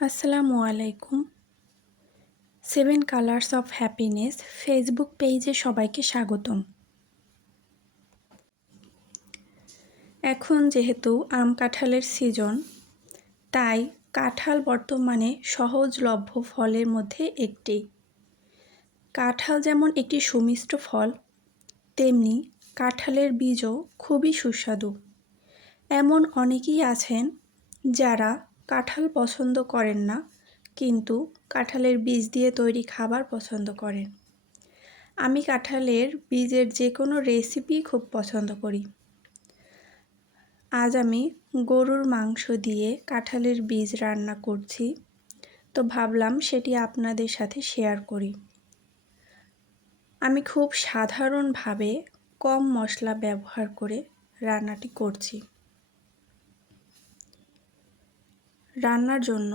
আসসালামু আলাইকুম। 7 colours of happiness Facebook পেজে সবাইকে স্বাগতম। এখন যেহেতু আম কাঁঠালের সিজন, তাই কাঁঠাল বর্তমানে সহজলভ্য ফলের মধ্যে একটি। কাঁঠাল যেমন একটি সুমিষ্ট ফল, তেমনি কাঁঠালের বীজও খুবই সুস্বাদু। এমন অনেকেই আছেন যারা কাঁঠাল পছন্দ করেন না, কিন্তু কাঁঠালের বীজ দিয়ে তৈরি খাবার পছন্দ করেন। আমি কাঁঠালের বীজের যে কোনো রেসিপি খুব পছন্দ করি। আজ আমি গরুর মাংস দিয়ে কাঁঠালের বীজ রান্না করছি, তো ভাবলাম সেটি আপনাদের সাথে শেয়ার করি। আমি খুব সাধারণভাবে কম মশলা ব্যবহার করে রান্নাটি করছি। রান্নার জন্য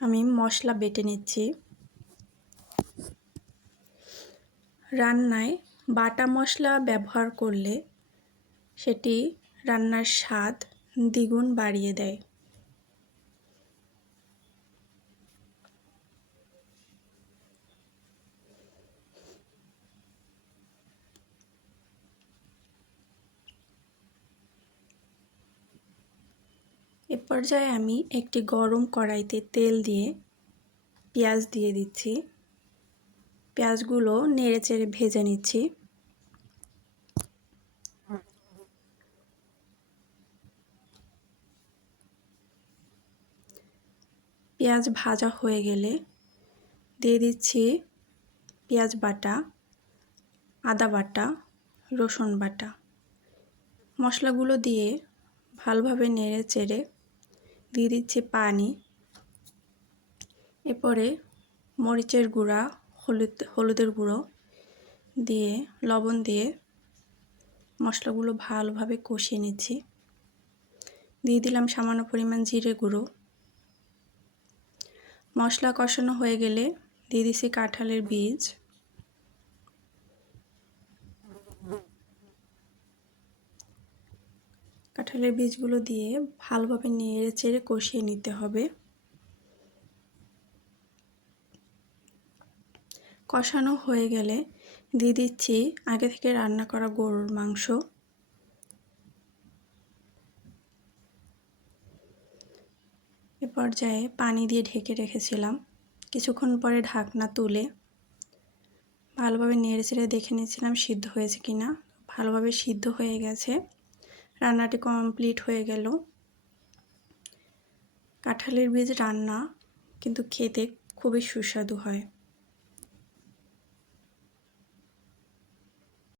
আমি মশলা বেটে নিচ্ছি। রান্নায় বাটা মশলা ব্যবহার করলে সেটি রান্নার স্বাদ দ্বিগুণ বাড়িয়ে দেয়। এ পর্যায়ে আমি একটি গরম কড়াইতে তেল দিয়ে পেঁয়াজ দিয়ে দিচ্ছি। পেঁয়াজগুলো নেড়েচেড়ে ভেজে নিচ্ছি। পেঁয়াজ ভাজা হয়ে গেলে দিয়ে দিচ্ছি পেঁয়াজ বাটা, আদা বাটা, রসুন বাটা। মশলাগুলো দিয়ে ভালোভাবে নেড়েচেড়ে দিয়ে দিচ্ছি পানি। এরপরে মরিচের গুঁড়া, হলুদের গুঁড়ো দিয়ে লবণ দিয়ে মশলাগুলো ভালোভাবে কষিয়ে নিচ্ছি। দিয়ে দিলাম সামান্য পরিমাণ জিরে গুঁড়ো। মশলা কষানো হয়ে গেলে দিয়ে দিচ্ছি কাঁঠালের বীজ। কাঁঠালের বীজগুলো দিয়ে ভালোভাবে নেড়েচেড়ে কষিয়ে নিতে হবে। কষানো হয়ে গেলে দিয়ে দিচ্ছি আগে থেকে রান্না করা গরুর মাংস। এ পর্যায়ে পানি দিয়ে ঢেকে রেখেছিলাম। কিছুক্ষণ পরে ঢাকনা তুলে ভালোভাবে নেড়েচেড়ে দেখে নিয়েছিলাম সিদ্ধ হয়েছে কিনা। ভালোভাবে সিদ্ধ হয়ে গেছে। রান্নাটি কমপ্লিট হয়ে গেল। কাঁঠালের বীজ রান্না কিন্তু খেতে খুবই সুস্বাদু হয়।